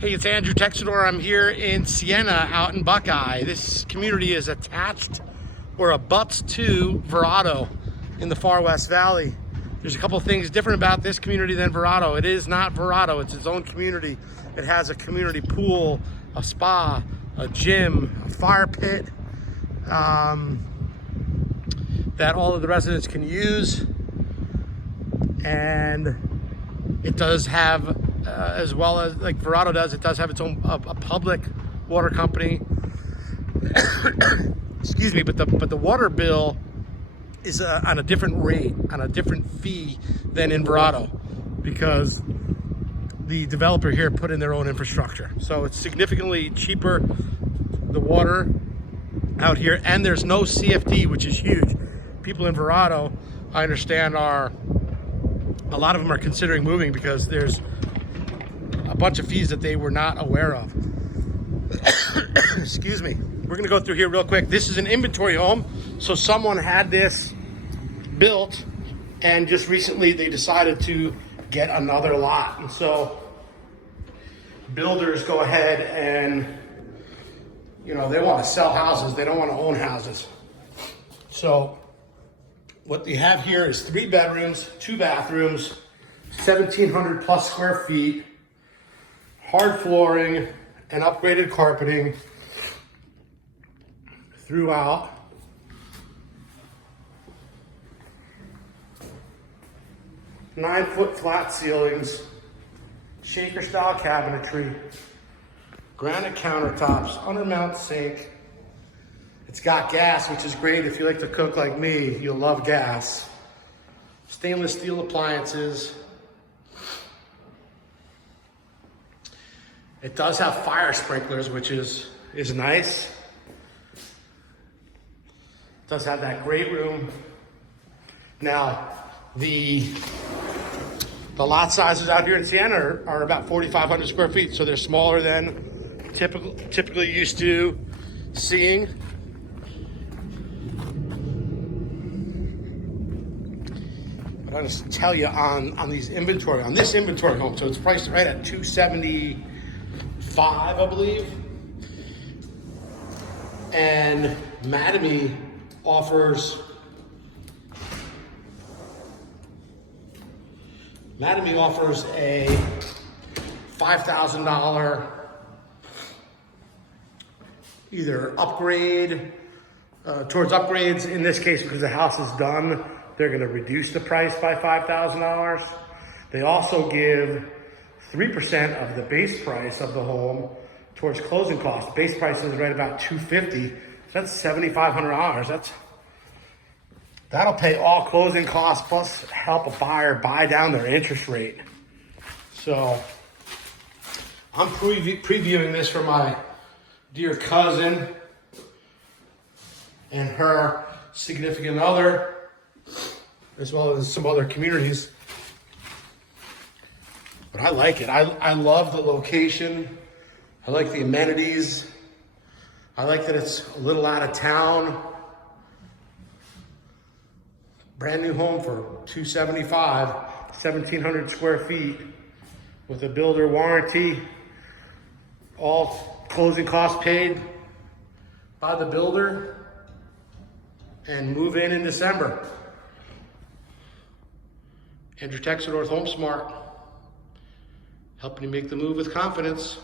Hey, it's Andrew Texidor. I'm here in Sienna, out in Buckeye. This community is attached or abuts to Verrado in the far West Valley. There's a couple things different about this community than Verrado. It is not Verrado, it's its own community. It has a community pool, a spa, a gym, a fire pit that all of the residents can use. And it does have, as well as like Verrado does, it does have its own a public water company. Excuse me, but the water bill is on a different rate, on a different fee than in Verrado, because the developer here put in their own infrastructure. So it's significantly cheaper, the water out here, and there's no CFD, which is huge. People in Verrado, I understand, a lot of them are considering moving because there's a bunch of fees that they were not aware of. Excuse me. We're gonna go through here real quick. This is an inventory home. So someone had this built and just recently they decided to get another lot. And so builders go ahead and, you know, they wanna sell houses. They don't wanna own houses. So what they have here is 3 bedrooms, 2 bathrooms, 1,700 plus square feet, hard flooring, and upgraded carpeting throughout. Nine-foot flat ceilings, shaker style cabinetry, granite countertops, undermount sink. It's got gas, which is great. If you like to cook like me, you'll love gas. Stainless steel appliances. It does have fire sprinklers, which is nice. It does have that great room. Now, the lot sizes out here in Sienna are about 4,500 square feet, so they're smaller than typically used to seeing. But I'll just tell you on this inventory home, so it's priced right at $275, I believe. And Mattamy offers a $5,000 either upgrade, towards upgrades. In this case, because the house is done, they're gonna reduce the price by $5,000. They also give 3% of the base price of the home towards closing costs. Base price is right about $250, so that's $7,500. That'll pay all closing costs plus help a buyer buy down their interest rate. So I'm previewing this for my dear cousin and her significant other, as well as some other communities. But I like it. I love the location. I like the amenities. I like that it's a little out of town. Brand new home for $275, 1,700 square feet with a builder warranty. All closing costs paid by the builder, and move in December. Andrew Texidor with Homesmart, helping you make the move with confidence.